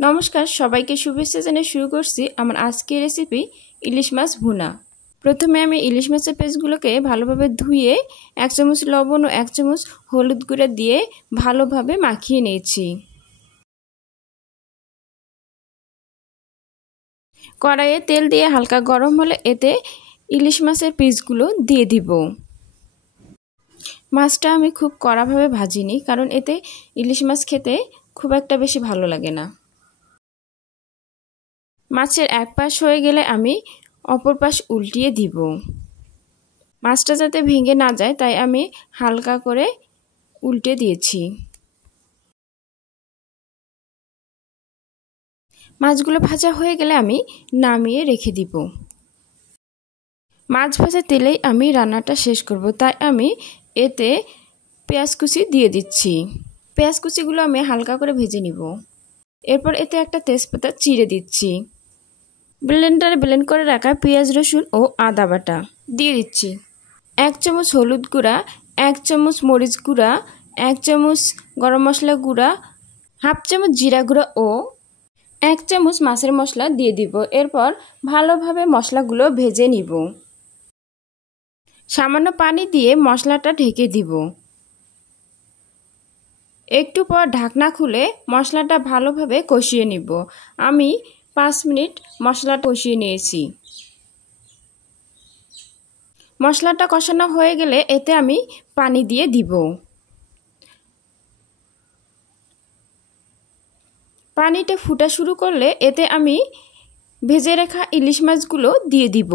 নমস্কার, সবাইকে শুভেচ্ছা জানিয়ে শুরু করছি আমার আজকের রেসিপি ইলিশ মাছ ভুনা। প্রথমে আমি ইলিশ মাছের পিসগুলোকে ভালোভাবে ধুয়ে 1 চামচ লবণ ও 1 চামচ হলুদ গুঁড়া দিয়ে ভালোভাবে মাখিয়ে নিয়েছি। কড়াইয়ে তেল দিয়ে হালকা গরম হলে এতে ইলিশ মাছের পিসগুলো দিয়ে দিব। মাছটা আমি খুব কড়াভাবে ভাজিনি, কারণ এতে ইলিশ মাছ খেতে খুব একটা বেশি ভালো লাগে না। মাছের এক পাশ হয়ে গেলে আমি অপর পাশ উল্টিয়ে দিব। মাছটা যাতে ভেঙে না যায় তাই আমি হালকা করে উল্টে দিয়েছি। মাছগুলো ভাজা হয়ে গেলে আমি নামিয়ে রেখে দিব। মাছ ভাজা তেলেই আমি রান্নাটা শেষ করব, তাই আমি এতে পেঁয়াজ কুচি দিয়ে দিচ্ছি। পেঁয়াজ কুচিগুলো আমি হালকা করে ভেজে নিব। এরপর এতে একটা তেজপাতা চিড়ে দিচ্ছি। ব্লেন্ডারে ব্লেন্ড করে রাখা পেঁয়াজ, রসুন ও আদা বাটা দিয়ে দিচ্ছি। 1 চামচ হলুদ গুঁড়া, 1 চামচ মরিচ গুঁড়া, 1 চামচ গরম মশলা গুঁড়া, 1/2 চামচ জিরা গুঁড়া ও 1 চামচ মাছের মশলা দিয়ে দিব। এরপর ভালোভাবে মশলাগুলো ভেজে নিব। সামান্য পানি দিয়ে মশলাটা ঢেকে দিব। একটু পর ঢাকনা খুলে মশলাটা ভালোভাবে কষিয়ে নিব। আমি 5 মিনিট মশলা কষিয়ে নিয়েছি। মশলাটা কষানো হয়ে গেলে এতে আমি পানি দিয়ে দিব। পানিটা ফুটা শুরু করলে এতে আমি ভেজে রাখা ইলিশ মাছগুলো দিয়ে দিব।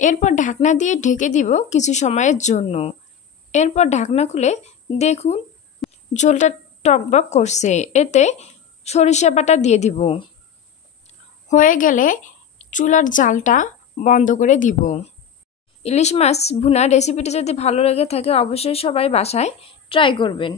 এরপর ঢাকনা দিয়ে ঢেকে দিব কিছু সময়ের জন্য। এরপর ঢাকনা খুলে দেখুন ঝোলটা টকবক করছে। এতে সরিষা বাটা দিয়ে দিব। হয়ে গেলে চুলার জালটা বন্ধ করে দিব। ইলিশ মাছ ভুনা রেসিপিটি যদি ভালো লেগে থাকে অবশ্যই সবাই বাসায় ট্রাই করবেন।